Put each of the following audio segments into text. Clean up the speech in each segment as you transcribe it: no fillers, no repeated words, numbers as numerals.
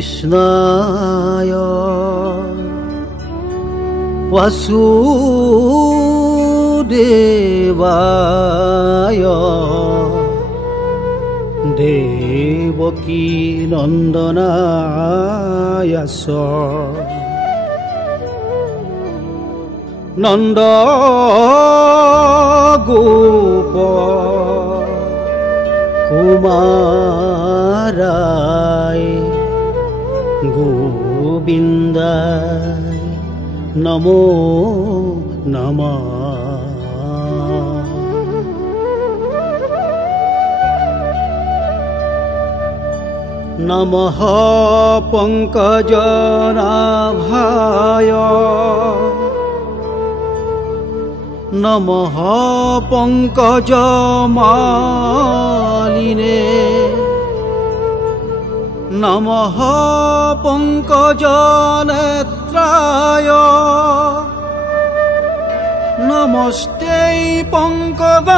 কৃষ্ণায় বাসুদেবায় দেবকী নন্দনায় নন্দ গোপ কুমারায় গোবিন্দায় নমো নমঃ। নমঃ পঙ্কজনাভায় নমঃ পঙ্কজমালিনে নমঃ পঙ্কজনেত্রায় নমস্তে পঙ্কজাঙ্ঘ্রয়ে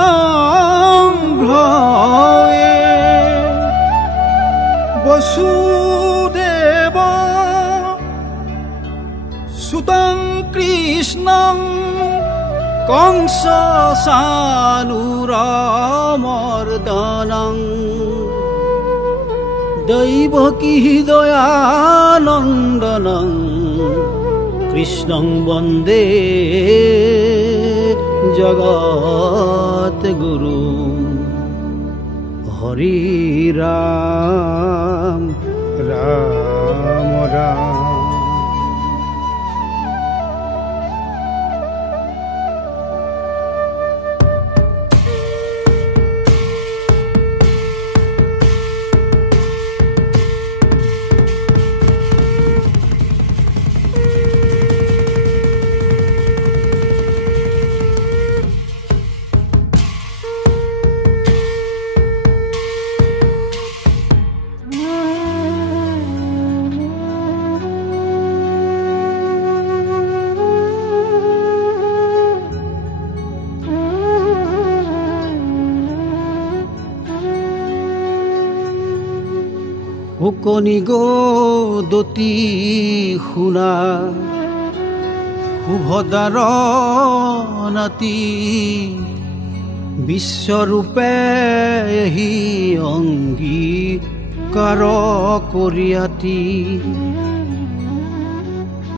বসুদেব সুতং কৃষ্ণং কংস সানুরামর্দনং দৈবকী দয়ানন্দনং কৃষ্ণং বন্দে জগৎগুরু। হরি রাম রাম রাম। হুকনি গো দতি শুনা শুভদাৰ নাতি বিশ্বৰূপে এহি অংগীকাৰ কৰিয়াতি